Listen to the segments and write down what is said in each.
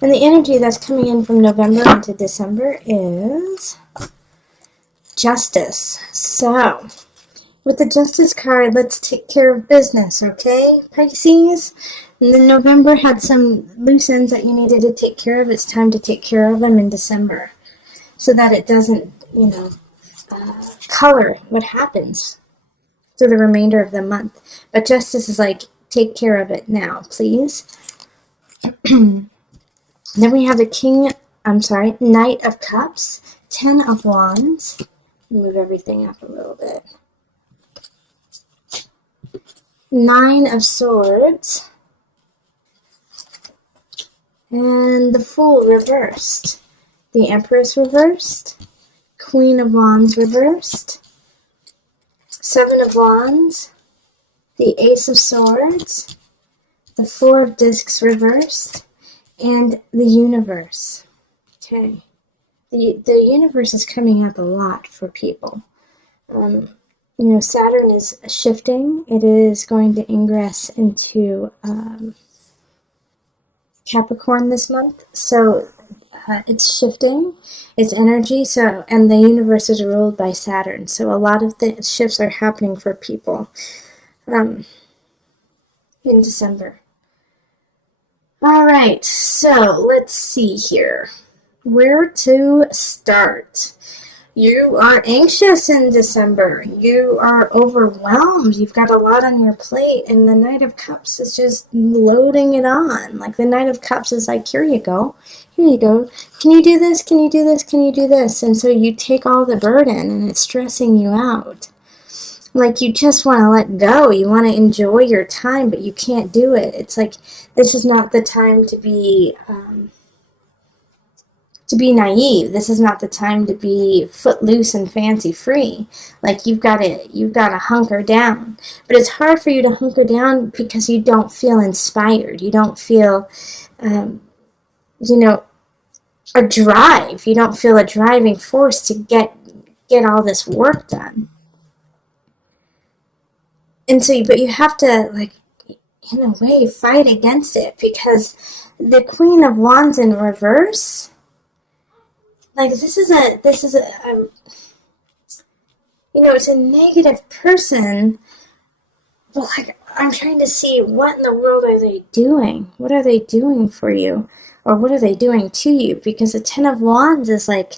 And the energy that's coming in from November into December is Justice. So, with the Justice card, let's take care of business, okay, Pisces? And then November had some loose ends that you needed to take care of. It's time to take care of them in December so that it doesn't, color what happens through the remainder of the month. But Justice is like, take care of it now, please. Then we have the Knight of Cups, 10 of Wands. Move everything up a little bit. 9 of Swords. And the Fool reversed. The Empress reversed. Queen of Wands reversed. 7 of Wands. The Ace of Swords. The Four of Discs reversed. And the Universe. Okay. The universe is coming up a lot for people. Saturn is shifting. It is going to ingress into Capricorn this month. So it's shifting its energy. And the universe is ruled by Saturn. So a lot of the shifts are happening for people in December. All right. So let's see here. Where to start? You are anxious in December. You are overwhelmed. You've got a lot on your plate, and the Knight of Cups is just loading it on. Like the Knight of Cups is like, here you go. Here you go. Can you do this? Can you do this? Can you do this? And so you take all the burden, and it's stressing you out. Like you just want to let go. You want to enjoy your time, but you can't do it. It's like this is not the time to be naive. This is not the time to be footloose and fancy free. Like you've got to hunker down. But it's hard for you to hunker down because you don't feel inspired. You don't feel, a drive. You don't feel a driving force to get all this work done. And so, but you have to, like, in a way, fight against it because the Queen of Wands in reverse. Like it's a negative person, but like I'm trying to see what in the world are they doing? What are they doing for you? Or what are they doing to you? Because the 10 of Wands is like,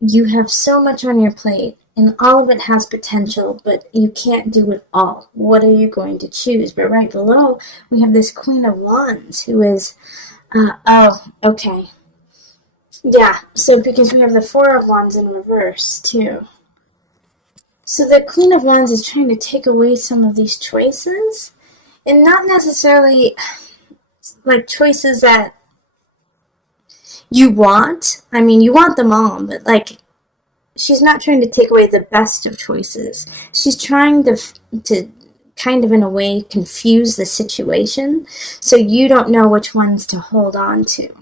you have so much on your plate and all of it has potential, but you can't do it all. What are you going to choose? But right below, we have this Queen of Wands who is, okay. Yeah, so because we have the Four of Wands in reverse, too. So the Queen of Wands is trying to take away some of these choices, and not necessarily, like, choices that you want. I mean, you want them all, but, like, she's not trying to take away the best of choices. She's trying to kind of, in a way, confuse the situation, so you don't know which ones to hold on to.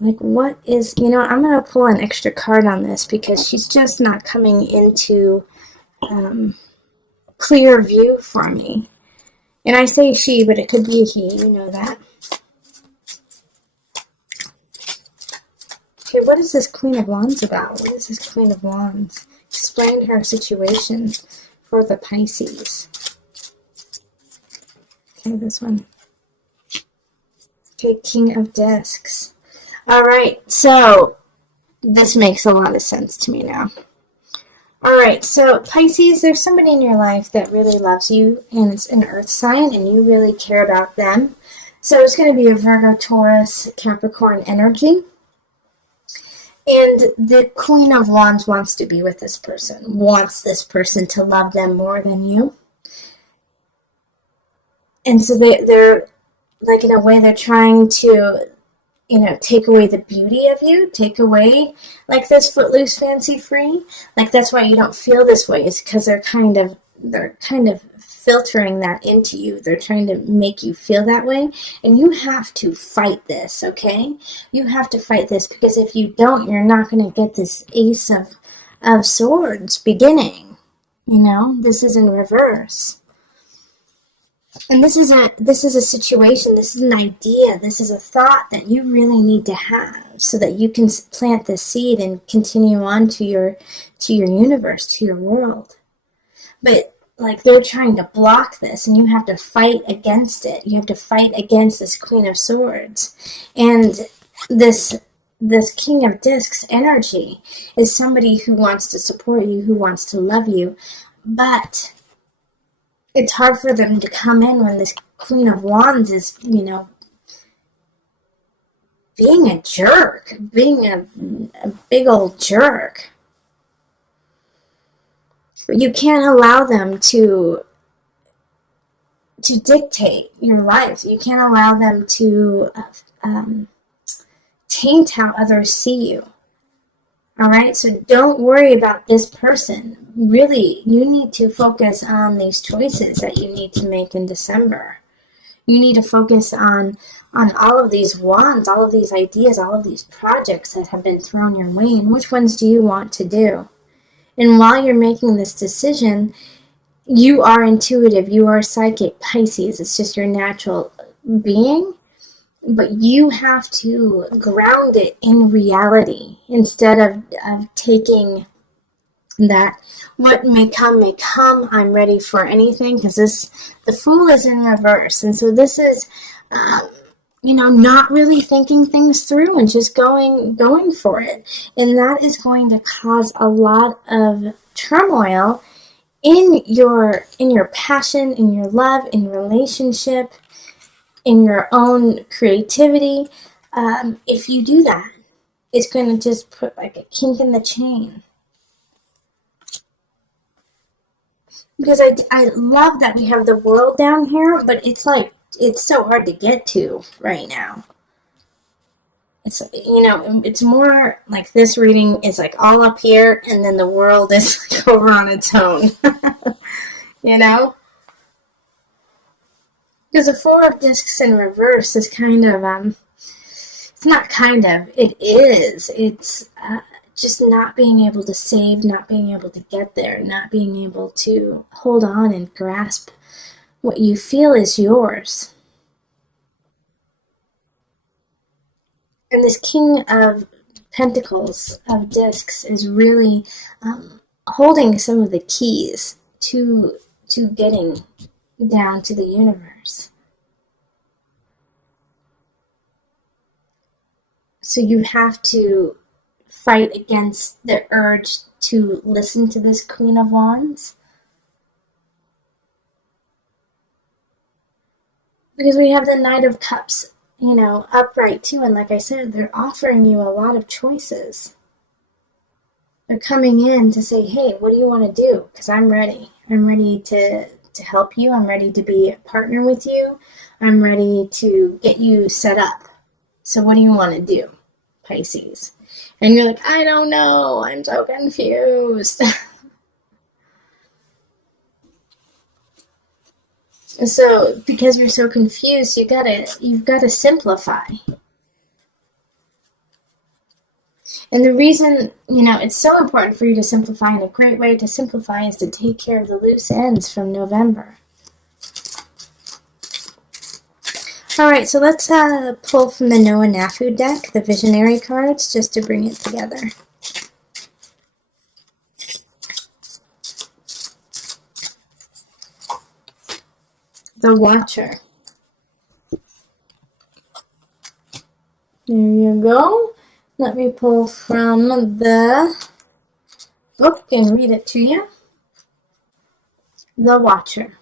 Like, what is, I'm going to pull an extra card on this because she's just not coming into clear view for me. And I say she, but it could be a he, you know that. Okay, what is this Queen of Wands about? What is this Queen of Wands? Explain her situation for the Pisces. Okay, this one. Okay, King of Discs. All right, so this makes a lot of sense to me now. All right, so Pisces, there's somebody in your life that really loves you, and it's an earth sign, and you really care about them. So it's going to be a Virgo, Taurus, Capricorn energy. And the Queen of Wands wants to be with this person, wants this person to love them more than you. And so they're like, in a way, they're trying to, take away the beauty of you, take away, like, this footloose, fancy free. Like, that's why you don't feel this way, is because they're kind of filtering that into you. They're trying to make you feel that way, and you have to fight this, okay? You have to fight this, because if you don't, you're not going to get this Ace of Swords beginning. This is in reverse. And this is a situation, this is an idea, this is a thought that you really need to have so that you can plant the seed and continue on to your universe, to your world. But like they're trying to block this, and you have to fight against it. You have to fight against this Queen of Swords. And this King of Discs energy is somebody who wants to support you, who wants to love you, but it's hard for them to come in when this Queen of Wands is, being a jerk, being a big old jerk. You can't allow them to dictate your life. You can't allow them to taint how others see you. All right, so don't worry about this person. Really, you need to focus on these choices that you need to make in December. You need to focus on all of these wands, all of these ideas, all of these projects that have been thrown your way, and which ones do you want to do? And while you're making this decision, you are intuitive, you are psychic, Pisces. It's just your natural being. But you have to ground it in reality instead of taking that what may come, I'm ready for anything, because the Fool is in reverse. And so this is, not really thinking things through and just going for it. And that is going to cause a lot of turmoil in your passion, in your love, in relationship, in your own creativity. If you do that, it's going to just put like a kink in the chain. Because I love that we have the World down here, but it's so hard to get to right now. It's more like this reading is like all up here, and then the World is like over on its own. Because the Four of Discs in reverse is kind of, it's not kind of, it is. It's just not being able to save, not being able to get there, not being able to hold on and grasp what you feel is yours. And this King of Pentacles, of Discs, is really holding some of the keys to getting down to the universe. So you have to fight against the urge to listen to this Queen of Wands. Because we have the Knight of Cups, upright too. And like I said, they're offering you a lot of choices. They're coming in to say, hey, what do you want to do? Because I'm ready. I'm ready to help you. I'm ready to be a partner with you. I'm ready to get you set up. So what do you want to do, Pisces? And you're like, I don't know. I'm so confused. And so because you're so confused, you've got to simplify. And the reason, it's so important for you to simplify, and a great way to simplify is to take care of the loose ends from November. All right, so let's pull from the Noah Nafu deck, the Visionary cards, just to bring it together. The Watcher. There you go. Let me pull from the book and read it to you. The Watcher.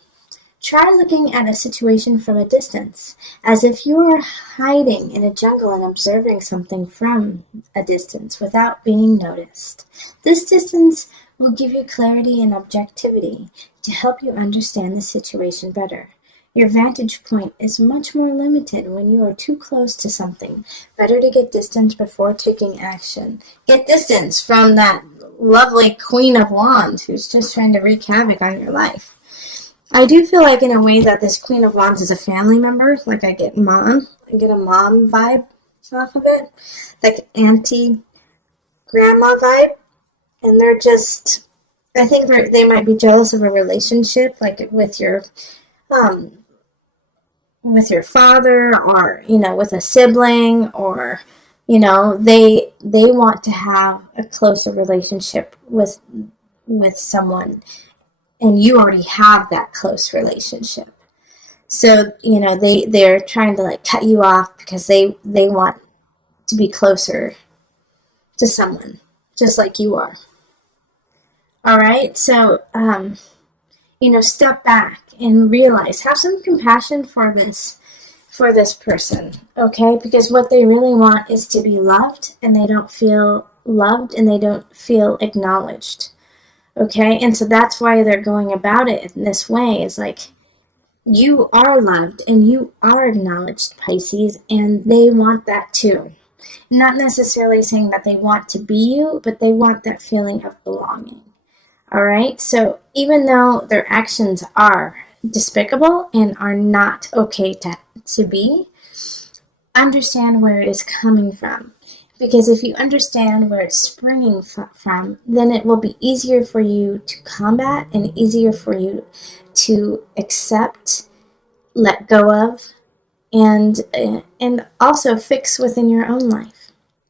Try looking at a situation from a distance, as if you are hiding in a jungle and observing something from a distance without being noticed. This distance will give you clarity and objectivity to help you understand the situation better. Your vantage point is much more limited when you are too close to something. Better to get distance before taking action. Get distance from that lovely Queen of Wands who's just trying to wreak havoc on your life. I do feel like in a way that this Queen of Wands is a family member. Like I get a mom vibe off of it. Like auntie, grandma vibe. And they're just, I think they might be jealous of a relationship, like with your with your father, or with a sibling, or they want to have a closer relationship with someone, and you already have that close relationship. So they're trying to like cut you off because they want to be closer to someone just like you are. All right, so step back and realize, have some compassion for this person, okay? Because what they really want is to be loved, and they don't feel loved, and they don't feel acknowledged, okay? And so that's why they're going about it in this way. Is like, you are loved and you are acknowledged, Pisces, and they want that too. Not necessarily saying that they want to be you, but they want that feeling of belonging. All right, so even though their actions are despicable and are not okay to be, understand where it is coming from. Because if you understand where it's springing from, then it will be easier for you to combat and easier for you to accept, let go of, and also fix within your own life.